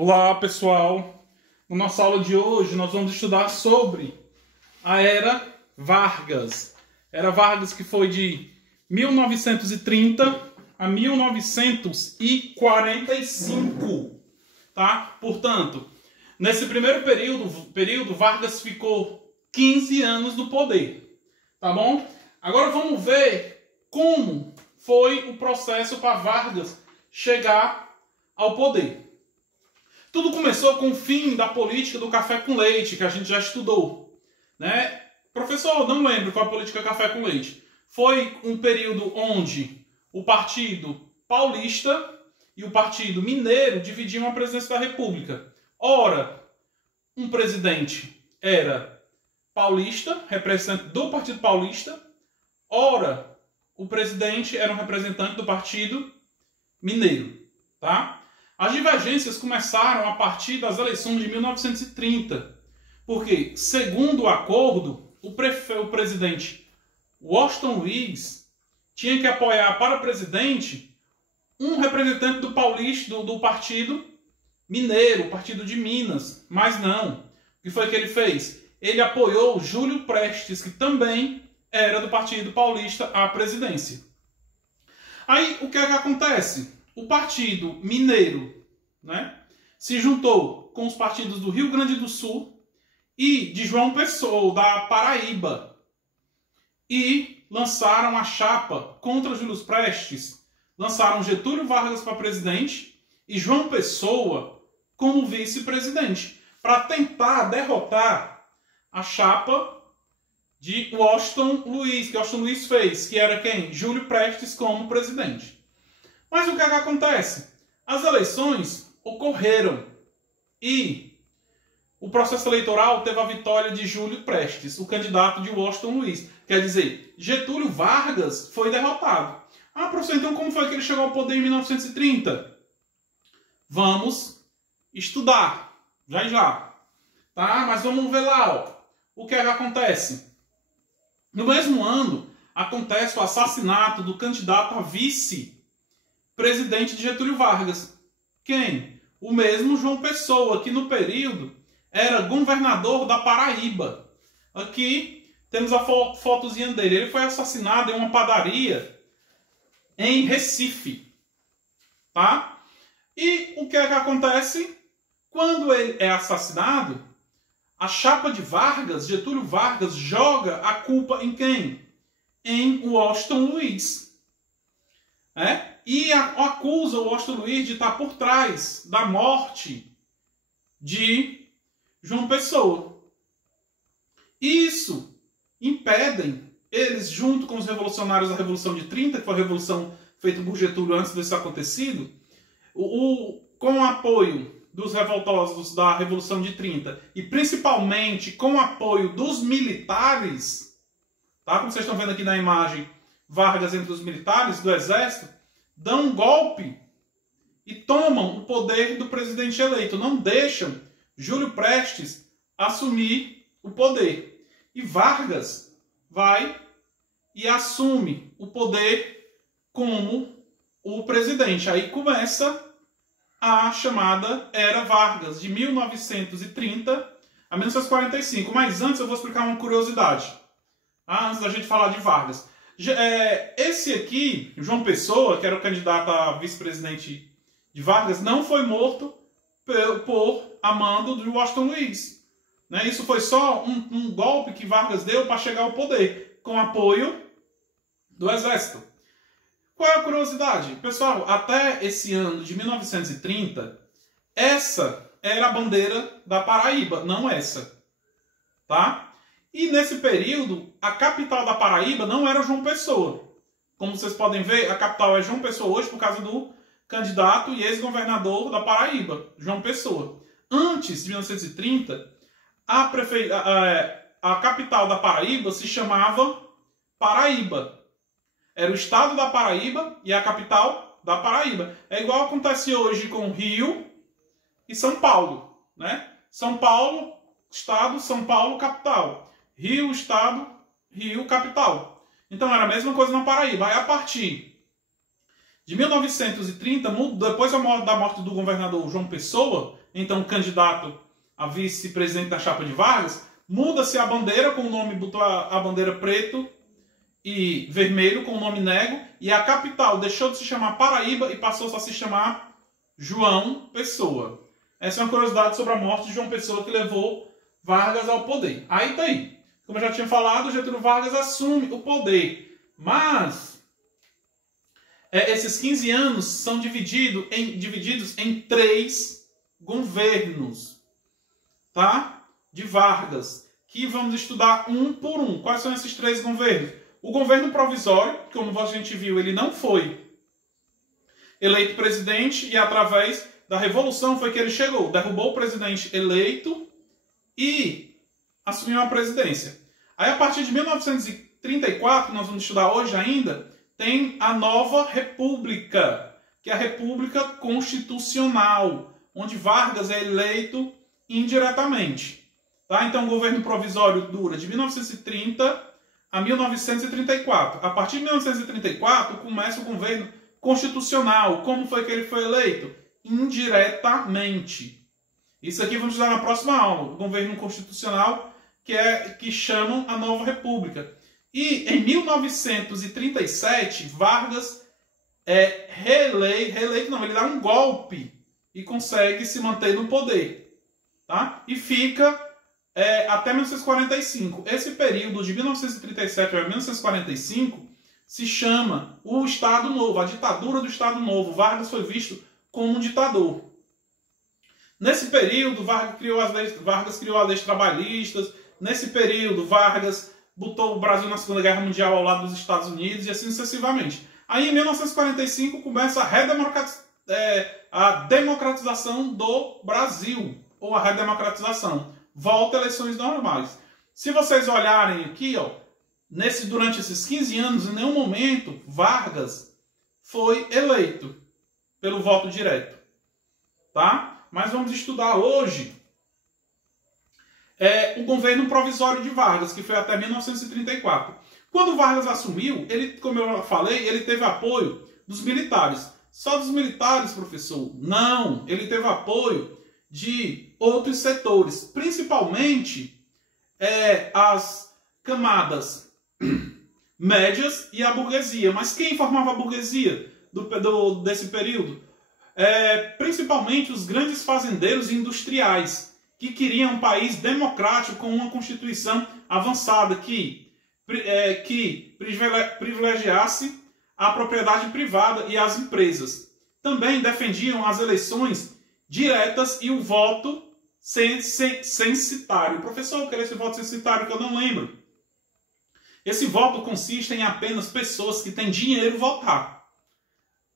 Olá, pessoal! Na nossa aula de hoje nós vamos estudar sobre a Era Vargas. Era Vargas que foi de 1930 a 1945, tá? Portanto, nesse primeiro período Vargas ficou 15 anos no poder, tá bom? Agora vamos ver como foi o processo para Vargas chegar ao poder. Tudo começou com o fim da política do café com leite, que a gente já estudou, né? Professor, não lembro qual a política café com leite. Foi um período onde o Partido Paulista e o Partido Mineiro dividiam a presidência da República. Ora, um presidente era paulista, representante do Partido Paulista. Ora, o presidente era um representante do Partido Mineiro, tá? As divergências começaram a partir das eleições de 1930, porque, segundo o acordo, o presidente Washington Luiz tinha que apoiar para presidente um representante do Partido Mineiro, o Partido de Minas, mas não. O que foi que ele fez? Ele apoiou Júlio Prestes, que também era do Partido Paulista, à presidência. Aí, o que é que acontece? O Partido Mineiro, né, se juntou com os partidos do Rio Grande do Sul e de João Pessoa, da Paraíba, e lançaram a chapa contra Júlio Prestes. Lançaram Getúlio Vargas para presidente e João Pessoa como vice-presidente, para tentar derrotar a chapa de Washington Luiz, que Washington Luiz fez, que era quem? Júlio Prestes como presidente. Mas o que é que acontece? As eleições ocorreram e o processo eleitoral teve a vitória de Júlio Prestes, o candidato de Washington Luiz. Quer dizer, Getúlio Vargas foi derrotado. Ah, professor, então como foi que ele chegou ao poder em 1930? Vamos estudar, já. Tá? Mas vamos ver lá, ó. O que é que acontece? No mesmo ano, acontece o assassinato do candidato a vice-presidente de Getúlio Vargas. Quem? O mesmo João Pessoa, que no período era governador da Paraíba. Aqui temos a fotozinha dele. Ele foi assassinado em uma padaria em Recife. Tá? E o que é que acontece? Quando ele é assassinado, a chapa de Vargas, Getúlio Vargas, joga a culpa em quem? Em Washington Luiz. E acusa o Washington Luiz de estar por trás da morte de João Pessoa. Isso impedem eles, junto com os revolucionários da Revolução de 30, que foi a revolução feita por Getúlio antes disso acontecido, com o apoio dos revoltosos da Revolução de 30 e principalmente com o apoio dos militares, tá? Como vocês estão vendo aqui na imagem, Vargas entre os militares do exército, dão um golpe e tomam o poder do presidente eleito. Não deixam Júlio Prestes assumir o poder. E Vargas vai e assume o poder como o presidente. Aí começa a chamada Era Vargas, de 1930 a 1945. Mas antes eu vou explicar uma curiosidade, antes da gente falar de Vargas. Esse aqui, João Pessoa, que era o candidato a vice-presidente de Vargas, não foi morto por amando de Washington Luiz. Né? Isso foi só um golpe que Vargas deu para chegar ao poder, com apoio do exército. Qual é a curiosidade? Pessoal, até esse ano de 1930, essa era a bandeira da Paraíba, não essa. Tá? E nesse período, a capital da Paraíba não era João Pessoa. Como vocês podem ver, a capital é João Pessoa hoje por causa do candidato e ex-governador da Paraíba, João Pessoa. Antes de 1930, a capital da Paraíba se chamava Paraíba. Era o estado da Paraíba e a capital da Paraíba. É igual acontece hoje com Rio e São Paulo. Né? São Paulo, estado, São Paulo, capital. Rio, estado, Rio, capital. Então era a mesma coisa na Paraíba. Aí a partir de 1930, depois da morte do governador João Pessoa, então candidato a vice-presidente da chapa de Vargas, muda-se a bandeira com o nome, botou a bandeira preto e vermelho com o nome Nego, e a capital deixou de se chamar Paraíba e passou a se chamar João Pessoa. Essa é uma curiosidade sobre a morte de João Pessoa que levou Vargas ao poder. Aí tá aí. Como eu já tinha falado, Getúlio Vargas assume o poder. Mas esses 15 anos são divididos em 3 governos, tá? De Vargas, que vamos estudar um por um. Quais são esses 3 governos? O governo provisório, como a gente viu, ele não foi eleito presidente, e através da Revolução foi que ele chegou, derrubou o presidente eleito e assumiu a presidência. Aí, a partir de 1934, nós vamos estudar hoje ainda, tem a nova República, que é a República Constitucional, onde Vargas é eleito indiretamente. Tá? Então, o governo provisório dura de 1930 a 1934. A partir de 1934, começa o governo constitucional. Como foi que ele foi eleito? Indiretamente. Isso aqui vamos estudar na próxima aula. O governo constitucional, que chamam a Nova República. E em 1937, Vargas reeleito não, ele dá um golpe e consegue se manter no poder. Tá? E fica até 1945. Esse período de 1937 a 1945 se chama o Estado Novo, a ditadura do Estado Novo. Vargas foi visto como um ditador. Nesse período, Vargas criou as leis trabalhistas. Nesse período, Vargas botou o Brasil na Segunda Guerra Mundial ao lado dos Estados Unidos e assim sucessivamente. Aí, em 1945, começa a democratização do Brasil, ou a redemocratização. Volta a eleições normais. Se vocês olharem aqui, ó, durante esses 15 anos, em nenhum momento, Vargas foi eleito pelo voto direto. Tá? Mas vamos estudar hoje o governo provisório de Vargas, que foi até 1934. Quando Vargas assumiu, ele, como eu falei, ele teve apoio dos militares. Só dos militares, professor? Não, ele teve apoio de outros setores, principalmente as camadas médias e a burguesia. Mas quem formava a burguesia desse período? Principalmente os grandes fazendeiros industriais, que queriam um país democrático com uma constituição avançada que privilegiasse a propriedade privada e as empresas. Também defendiam as eleições diretas e o voto censitário. Professor, eu quero esse voto censitário que eu não lembro. Esse voto consiste em apenas pessoas que têm dinheiro votar.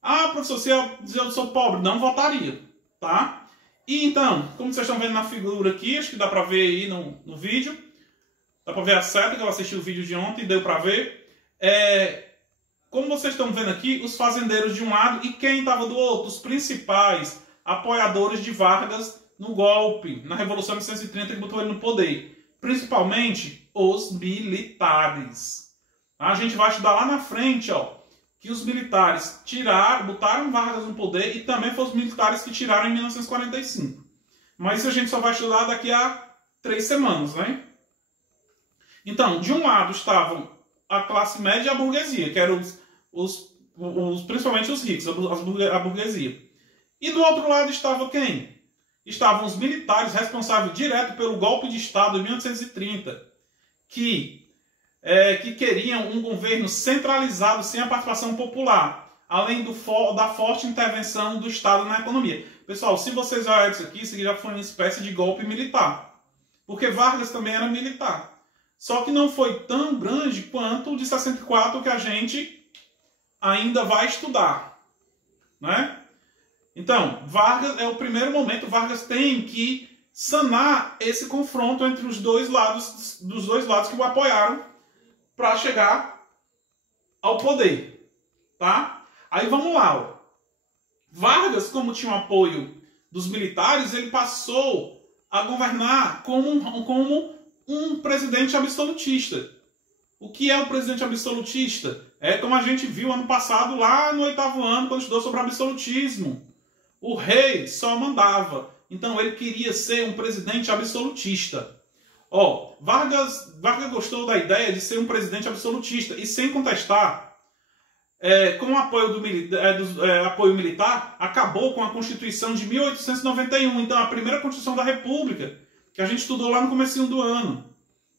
Ah, professor, se eu sou pobre, não votaria. Tá? E então, como vocês estão vendo na figura aqui, acho que dá para ver aí no vídeo. Dá para ver a seta, que eu assisti o vídeo de ontem, deu para ver. Como vocês estão vendo aqui, os fazendeiros de um lado e quem estava do outro? Os principais apoiadores de Vargas no golpe, na Revolução de 1930, que botou ele no poder. Principalmente os militares. A gente vai estudar lá na frente, ó, que os militares botaram Vargas no poder, e também foram os militares que tiraram em 1945. Mas isso a gente só vai estudar daqui a 3 semanas, né? Então, de um lado estavam a classe média e a burguesia, que eram principalmente os ricos, a burguesia. E do outro lado estava quem? Estavam os militares responsáveis direto pelo golpe de Estado de 1930, que queriam um governo centralizado sem a participação popular, além da forte intervenção do Estado na economia. Pessoal, se vocês olharem isso aqui já foi uma espécie de golpe militar, porque Vargas também era militar. Só que não foi tão grande quanto o de 64, que a gente ainda vai estudar, né? Então, Vargas o primeiro momento, Vargas tem que sanar esse confronto entre os dois lados que o apoiaram para chegar ao poder, tá? Aí vamos lá, ó. Vargas, como tinha o apoio dos militares, ele passou a governar como um presidente absolutista. O que é o presidente absolutista? É como a gente viu ano passado, lá no 8º ano, quando estudou sobre absolutismo. O rei só mandava. Então ele queria ser um presidente absolutista. Vargas gostou da ideia de ser um presidente absolutista e, sem contestar, com o apoio, apoio militar, acabou com a Constituição de 1891. Então, a primeira Constituição da República, que a gente estudou lá no comecinho do ano,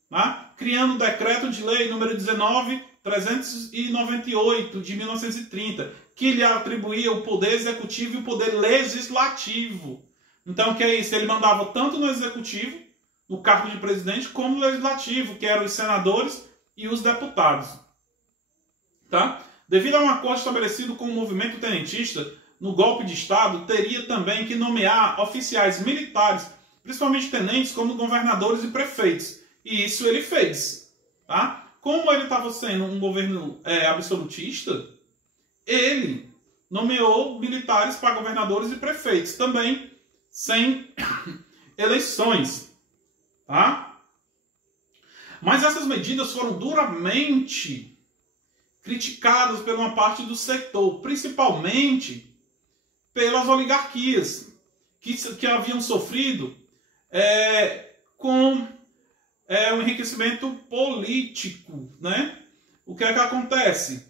tá? Criando o Decreto de Lei número 19.398, de 1930, que lhe atribuía o poder executivo e o poder legislativo. Então, o que é isso? Ele mandava tanto no executivo, no cargo de presidente, como no legislativo, que eram os senadores e os deputados. Tá? Devido a um acordo estabelecido com o movimento tenentista, no golpe de Estado, teria também que nomear oficiais militares, principalmente tenentes, como governadores e prefeitos. E isso ele fez. Tá? Como ele estava sendo um governo absolutista, ele nomeou militares para governadores e prefeitos, também sem eleições. Tá? Mas essas medidas foram duramente criticadas por uma parte do setor, principalmente pelas oligarquias, que haviam sofrido com o enriquecimento político. Né? O que é que acontece?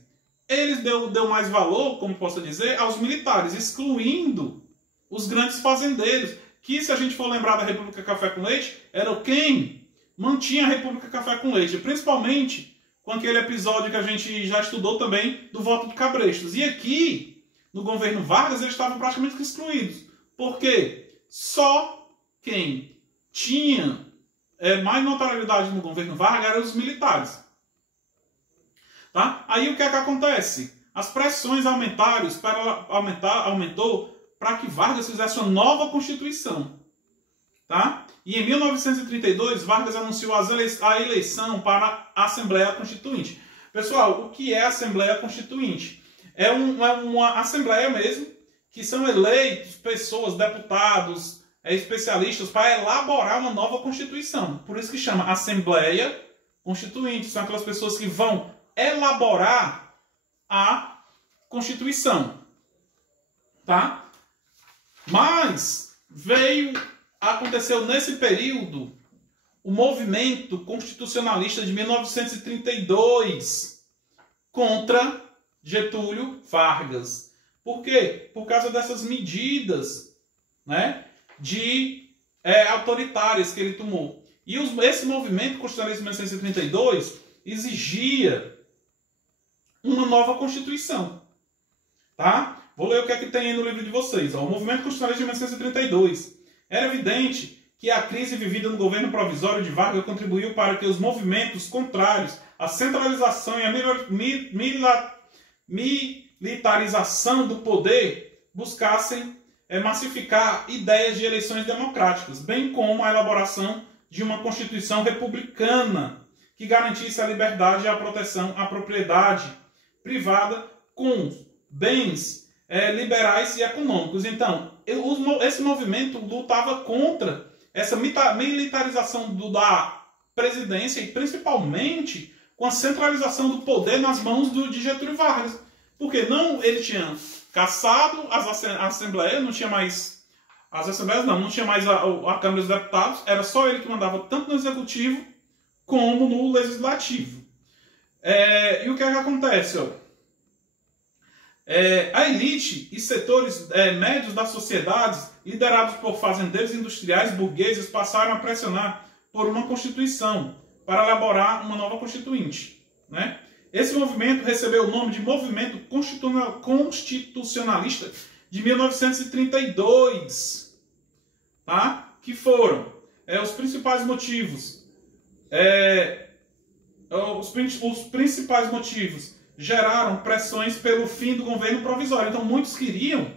Eles deu mais valor, como posso dizer, aos militares, excluindo os grandes fazendeiros, que, se a gente for lembrar da República Café com Leite, era quem mantinha a República Café com Leite, principalmente com aquele episódio que a gente já estudou também do voto de Cabrestos. E aqui, no governo Vargas, eles estavam praticamente excluídos. Por quê? Só quem tinha mais notoriedade no governo Vargas eram os militares. Tá? Aí o que é que acontece? As pressões aumentou para que Vargas fizesse uma nova Constituição. Tá? E em 1932, Vargas anunciou a eleição para a Assembleia Constituinte. Pessoal, o que é a Assembleia Constituinte? É uma Assembleia mesmo, que são eleitos pessoas, deputados, especialistas, para elaborar uma nova Constituição. Por isso que chama Assembleia Constituinte. São aquelas pessoas que vão elaborar a Constituição. Tá? Mas aconteceu nesse período o movimento constitucionalista de 1932 contra Getúlio Vargas. Por quê? Por causa dessas medidas, né, autoritárias que ele tomou. E esse movimento constitucionalista de 1932 exigia uma nova Constituição. Tá? Vou ler o que é que tem aí no livro de vocês. O movimento constitucionalista de 1932. Era evidente que a crise vivida no governo provisório de Vargas contribuiu para que os movimentos contrários à centralização e à militarização do poder buscassem massificar ideias de eleições democráticas, bem como a elaboração de uma Constituição republicana que garantisse a liberdade e a proteção à propriedade privada com bens liberais e econômicos. Então, esse movimento lutava contra essa militarização da presidência e principalmente com a centralização do poder nas mãos de Getúlio Vargas. Porque ele tinha cassado a Assembleia, não tinha mais as Assembleias, não tinha mais a Câmara dos Deputados, era só ele que mandava tanto no Executivo como no Legislativo. E o que é que acontece? A elite e setores médios das sociedades, liderados por fazendeiros industriais burgueses, passaram a pressionar por uma Constituição para elaborar uma nova Constituinte. Né? Esse movimento recebeu o nome de Movimento Constitucionalista de 1932. Tá? Que foram os principais motivos. Os principais motivos geraram pressões pelo fim do governo provisório. Então, muitos queriam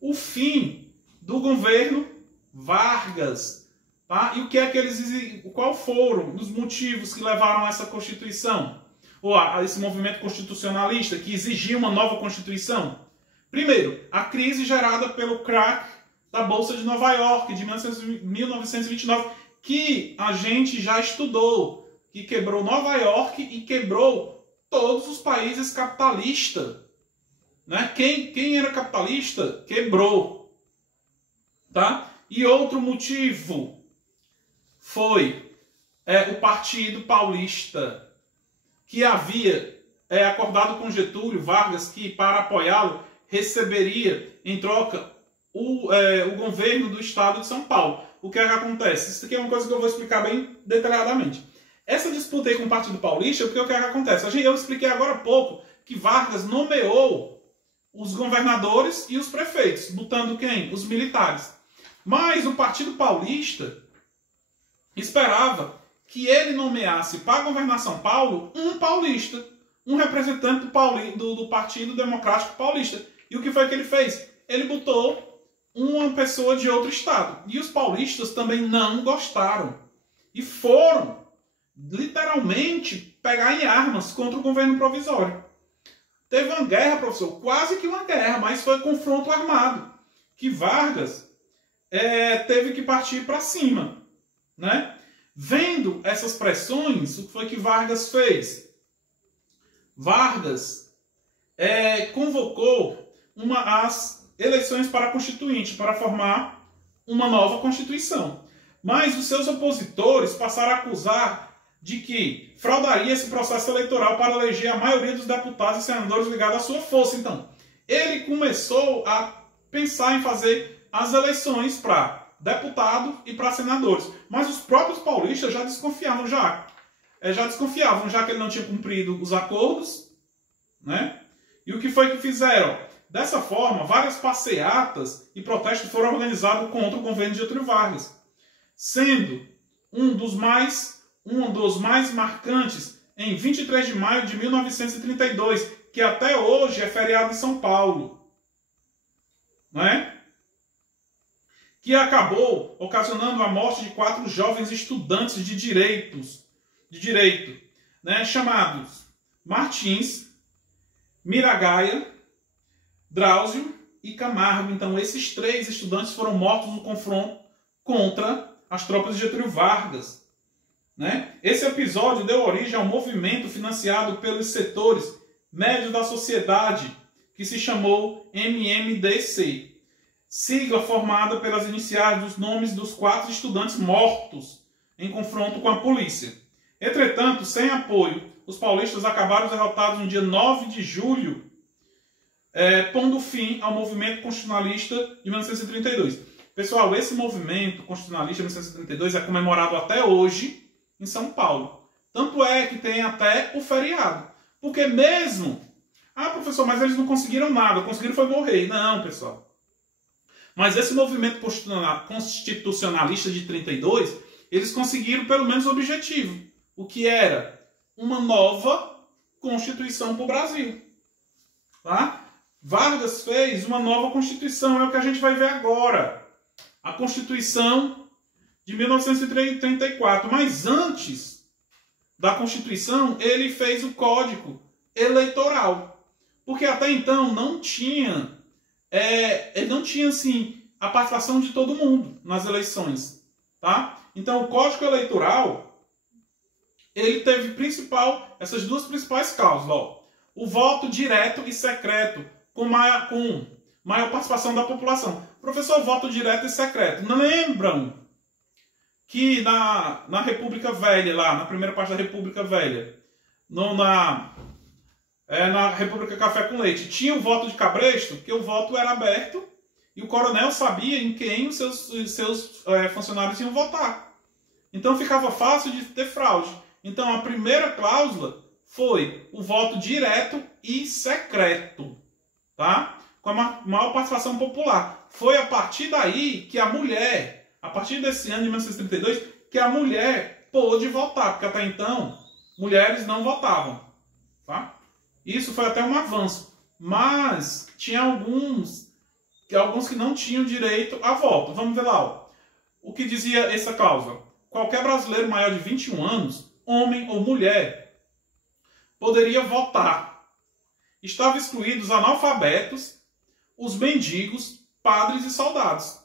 o fim do governo Vargas. Tá? E o que é que qual foram os motivos que levaram a essa Constituição? Ou a esse movimento constitucionalista que exigia uma nova Constituição? Primeiro, a crise gerada pelo crack da Bolsa de Nova York, de 1929, que a gente já estudou, que quebrou Nova York e quebrou todos os países capitalistas. Né? Quem era capitalista quebrou. Tá? E outro motivo foi o Partido Paulista, que havia acordado com Getúlio Vargas que, para apoiá-lo, receberia em troca o governo do estado de São Paulo. O que é que acontece? Isso aqui é uma coisa que eu vou explicar bem detalhadamente. Essa disputa aí com o Partido Paulista, porque o que é que acontece? Eu expliquei agora há pouco que Vargas nomeou os governadores e os prefeitos, botando quem? Os militares. Mas o Partido Paulista esperava que ele nomeasse para governar São Paulo um paulista, um representante do Partido Democrático Paulista. E o que foi que ele fez? Ele botou uma pessoa de outro estado. E os paulistas também não gostaram. E foram, literalmente, pegar em armas contra o governo provisório. Teve uma guerra, professor, quase que uma guerra, mas foi confronto armado. Que Vargas teve que partir para cima. Né? Vendo essas pressões, o que foi que Vargas fez? Vargas convocou as eleições para Constituinte, para formar uma nova Constituição. Mas os seus opositores passaram a acusar de que fraudaria esse processo eleitoral para eleger a maioria dos deputados e senadores ligados à sua força. Então, ele começou a pensar em fazer as eleições para deputado e para senadores. Mas os próprios paulistas já desconfiavam, já que ele não tinha cumprido os acordos, né? E o que foi que fizeram? Dessa forma, várias passeatas e protestos foram organizados contra o governo de Getúlio Vargas, sendo um dos mais marcantes em 23 de maio de 1932, que até hoje é feriado em São Paulo, né? Que acabou ocasionando a morte de 4 jovens estudantes de direito, né? Chamados Martins, Miragaia, Drauzio e Camargo. Então, esses 3 estudantes foram mortos no confronto contra as tropas de Getúlio Vargas. Né? Esse episódio deu origem a um movimento financiado pelos setores médios da sociedade, que se chamou MMDC, sigla formada pelas iniciais dos nomes dos 4 estudantes mortos em confronto com a polícia. Entretanto, sem apoio, os paulistas acabaram derrotados no dia 9 de julho, pondo fim ao movimento constitucionalista de 1932. Pessoal, esse movimento constitucionalista de 1932 é comemorado até hoje em São Paulo. Tanto é que tem até o feriado. Porque mesmo... Ah, professor, mas eles não conseguiram nada. Conseguiram foi morrer. Não, pessoal. Mas esse movimento constitucionalista de 32, eles conseguiram pelo menos o objetivo. O que era uma nova Constituição para o Brasil. Tá? Vargas fez uma nova Constituição. É o que a gente vai ver agora. A Constituição de 1934. Mas antes da Constituição, ele fez o Código Eleitoral. Porque até então não tinha assim, a participação de todo mundo nas eleições. Tá? Então o Código Eleitoral, ele teve essas 2 principais cláusulas. Ó. O voto direto e secreto, com maior participação da população. Professor, voto direto e secreto. Não lembram que na República Velha, lá na primeira parte da República Velha, na República Café com Leite, tinha o voto de cabresto, que o voto era aberto e o coronel sabia em quem os seus funcionários iam votar. Então ficava fácil de ter fraude. Então a primeira cláusula foi o voto direto e secreto, tá? Com a maior participação popular. Foi a partir daí que a mulher, a partir desse ano de 1932, que a mulher pôde votar, porque até então mulheres não votavam, tá? Isso foi até um avanço, mas tinha alguns que não tinham direito a voto. Vamos ver lá, ó. O que dizia essa cláusula? Qualquer brasileiro maior de 21 anos, homem ou mulher, poderia votar. Estavam excluídos os analfabetos, os mendigos, padres e soldados.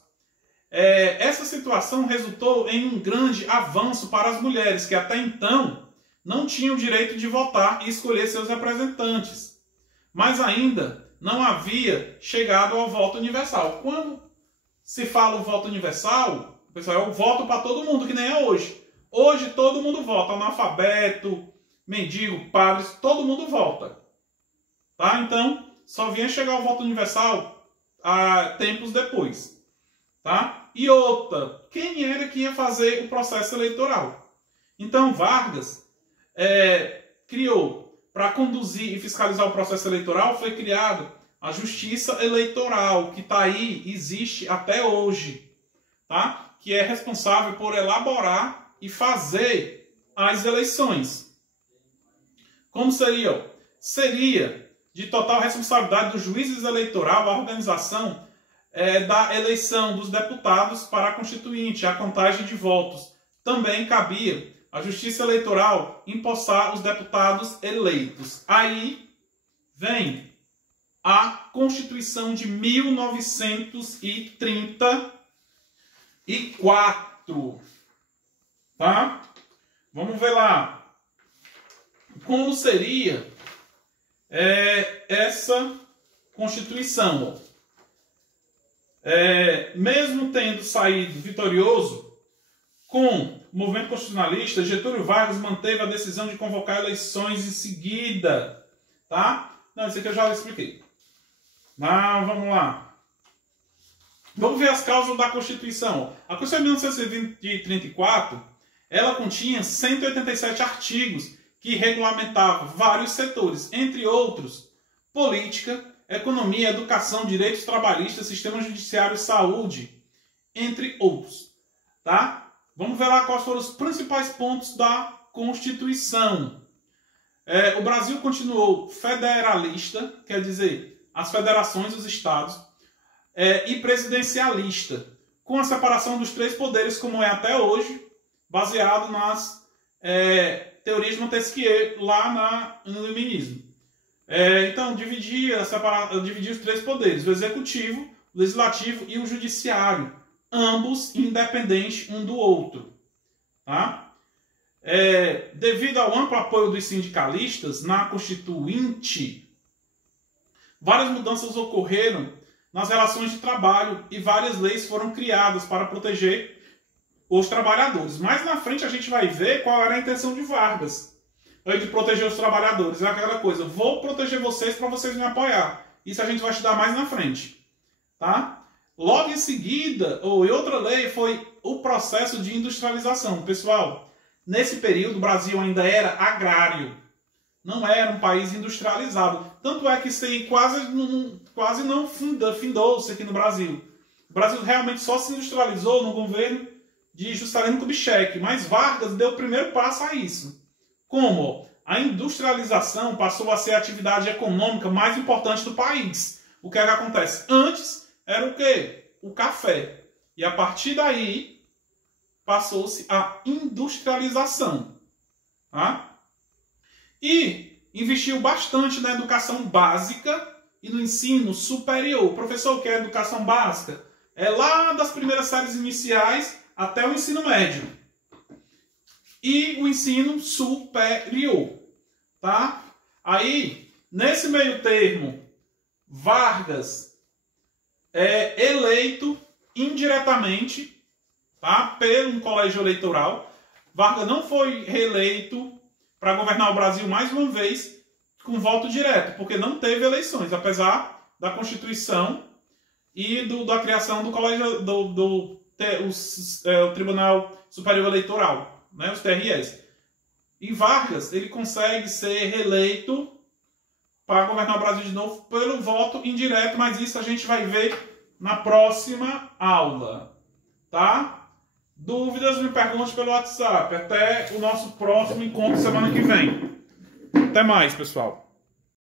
Essa situação resultou em um grande avanço para as mulheres, que até então não tinham o direito de votar e escolher seus representantes. Mas ainda não havia chegado ao voto universal. Quando se fala o voto universal, pessoal, é o voto para todo mundo, que nem é hoje. Hoje todo mundo vota, analfabeto, mendigo, padre, todo mundo vota. Tá? Então, só vinha chegar ao voto universal tempos depois. Tá? E outra, quem era que ia fazer o processo eleitoral? Então, Vargas criou, para conduzir e fiscalizar o processo eleitoral, foi criado a Justiça Eleitoral, que está aí, existe até hoje, tá? Que é responsável por elaborar e fazer as eleições. Como seria? Seria de total responsabilidade dos juízes eleitorais a organização da eleição dos deputados para a Constituinte, a contagem de votos. Também cabia a Justiça Eleitoral empossar os deputados eleitos. Aí vem a Constituição de 1934. Tá? Vamos ver lá. Como seria essa Constituição? Mesmo tendo saído vitorioso com o movimento constitucionalista, Getúlio Vargas manteve a decisão de convocar eleições em seguida. Tá? Não, isso aqui eu já expliquei. Mas vamos lá. Vamos ver as causas da Constituição. A Constituição de 1934, ela continha 187 artigos que regulamentavam vários setores, entre outros, política, economia, educação, direitos trabalhistas, sistema judiciário, saúde, entre outros. Tá? Vamos ver lá quais foram os principais pontos da Constituição. O Brasil continuou federalista, quer dizer, as federações, os estados, e presidencialista, com a separação dos três poderes, como é até hoje, baseado nas teorias de Montesquieu, lá no iluminismo. Então, dividia os três poderes, o executivo, o legislativo e o judiciário, ambos independentes um do outro. Tá? Devido ao amplo apoio dos sindicalistas na Constituinte, várias mudanças ocorreram nas relações de trabalho e várias leis foram criadas para proteger os trabalhadores. Mais na frente a gente vai ver qual era a intenção de Vargas. De proteger os trabalhadores. É aquela coisa, vou proteger vocês para vocês me apoiar. Isso a gente vai estudar mais na frente. Tá? Logo em seguida, e outra lei, foi o processo de industrialização. Pessoal, nesse período o Brasil ainda era agrário. Não era um país industrializado. Tanto é que isso aí quase não findou-se aqui no Brasil. O Brasil realmente só se industrializou no governo de Juscelino Kubitschek. Mas Vargas deu o primeiro passo a isso. Como? A industrialização passou a ser a atividade econômica mais importante do país. O que é que acontece? Antes era o quê? O café. E a partir daí passou-se a industrialização. Tá? E investiu bastante na educação básica e no ensino superior. O professor, que é educação básica? É lá das primeiras séries iniciais até o ensino médio. E o ensino superior. Tá? Aí, nesse meio termo, Vargas é eleito indiretamente, tá, pelo um colégio eleitoral. Vargas não foi reeleito para governar o Brasil mais uma vez com voto direto, porque não teve eleições, apesar da Constituição e da criação do colégio do Tribunal Superior Eleitoral, né, os TREs. E Vargas, ele consegue ser reeleito para governar o Brasil de novo pelo voto indireto, mas isso a gente vai ver na próxima aula, tá? Dúvidas, me pergunte pelo WhatsApp. Até o nosso próximo encontro semana que vem. Até mais, pessoal.